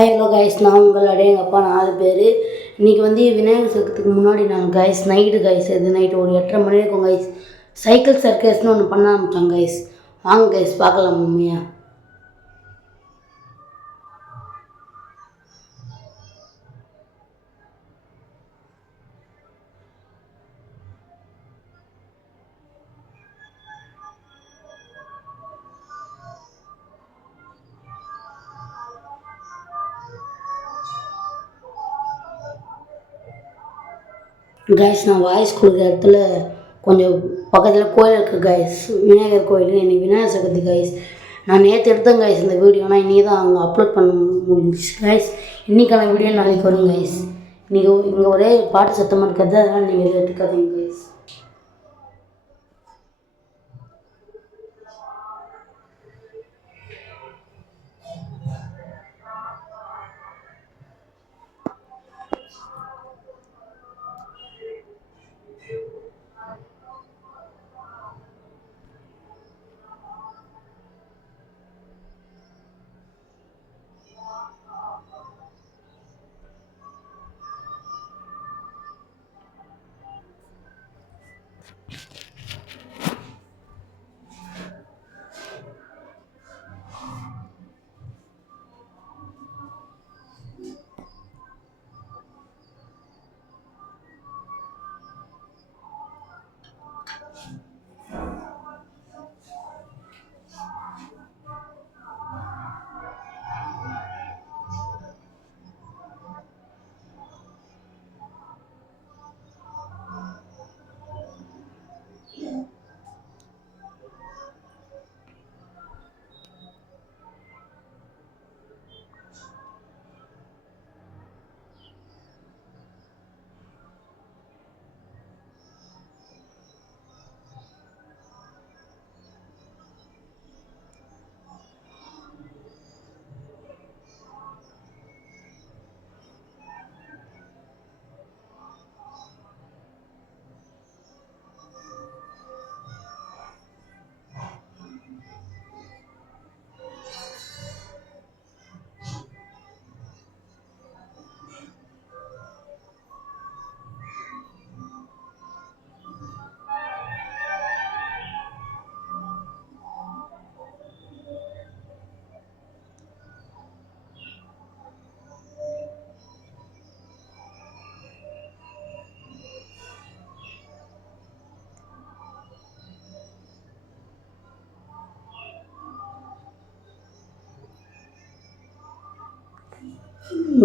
Hi hello guys, நான் உங்களுடைய எங்கள் அப்பா 4 பேர். இன்றைக்கி விநாயகர் சதுர்த்திக்கு முன்னாடி நாங்கள் கைஸ் நைட்டு கைஸ் இது நைட்டு ஒரு 8:30 மணி இருக்கும் கைஸ். சைக்கிள் சர்க்கஸ்னு ஒன்று பண்ண ஆரம்பித்தோம் கைஸ். வாங்க கைஸ் பார்க்கலாம் உண்மையாக. கைஸ், நான் வாய்ஸ் கொடுக்குற இடத்துல கொஞ்சம் பக்கத்தில் கோயில் இருக்குது கைஸ், விநாயகர் கோயில். இன்றைக்கி விநாயகர் சதுர்த்தி கைஸ். நான் நேற்று எடுத்தேன் கைஸ் இந்த வீடியோனா, இன்றைக்கி தான் அங்கே அப்லோட் பண்ண முடிஞ்சிச்சு கைஸ். இன்றைக்கான வீடியோ நாளைக்கு வரும் கைஸ். இன்றைக்கி இங்கே ஒரே பாட்டு சத்தமாக இருக்கிறது, அதனால் நீங்கள் இதை எடுத்துக்காதீங்க கைஸ்.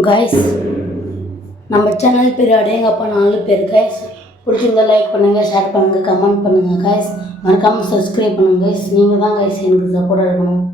கைஸ், நம்ம சேனல் பேர் அடேங்கப்பா 4 பேர் கைஸ். பிடிச்சிருந்தா லைக் பண்ணுங்கள், ஷேர் பண்ணுங்கள், கமெண்ட் பண்ணுங்கள் கைஸ். மறக்காமல் சப்ஸ்கிரைப் பண்ணுங்கள் கைஸ். நீங்கள் தான் கைஸ் எனக்கு சப்போர்ட்டாக இருக்கணும்.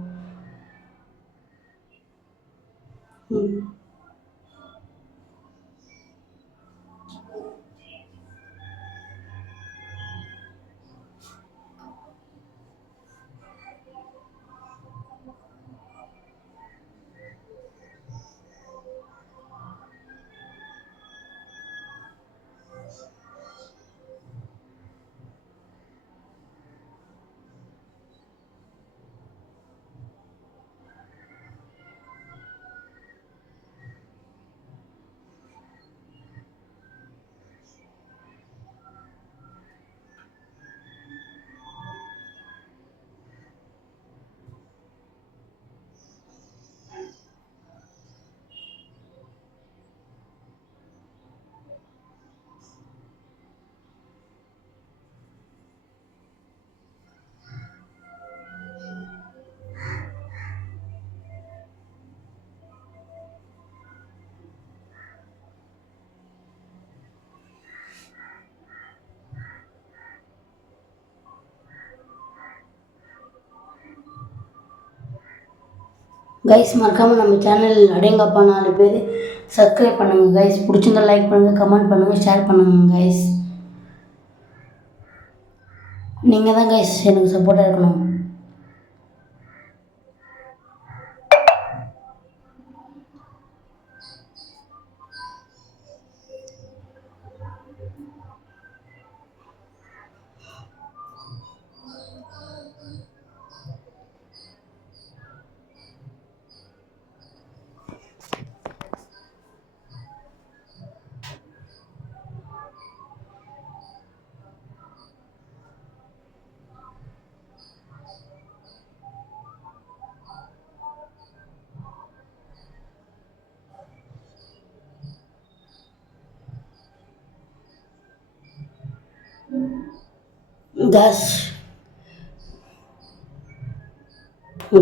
கைஸ், மறக்காமல் நம்ம சேனல் அடேங்கப்பா 4 பேர் சப்ஸ்கிரைப் பண்ணுங்கள் கைஸ். பிடிச்சிருந்தா லைக் பண்ணுங்கள், கமெண்ட் பண்ணுங்கள், ஷேர் பண்ணுங்கள் கைஸ். நீங்கள் தான் கைஸ் எனக்கு சப்போர்ட்டாக இருக்கணும்.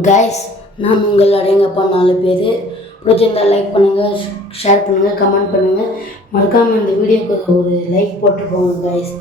கைஸ் நான் உங்கள் அடையங்கப்பா 4 பேர். பிடிச்சிருந்தால் லைக் பண்ணுங்கள், ஷேர் பண்ணுங்கள், கமெண்ட் பண்ணுங்கள். மறக்காமல் இந்த வீடியோக்கு ஒரு லைக் போட்டு போங்க கைஸ்.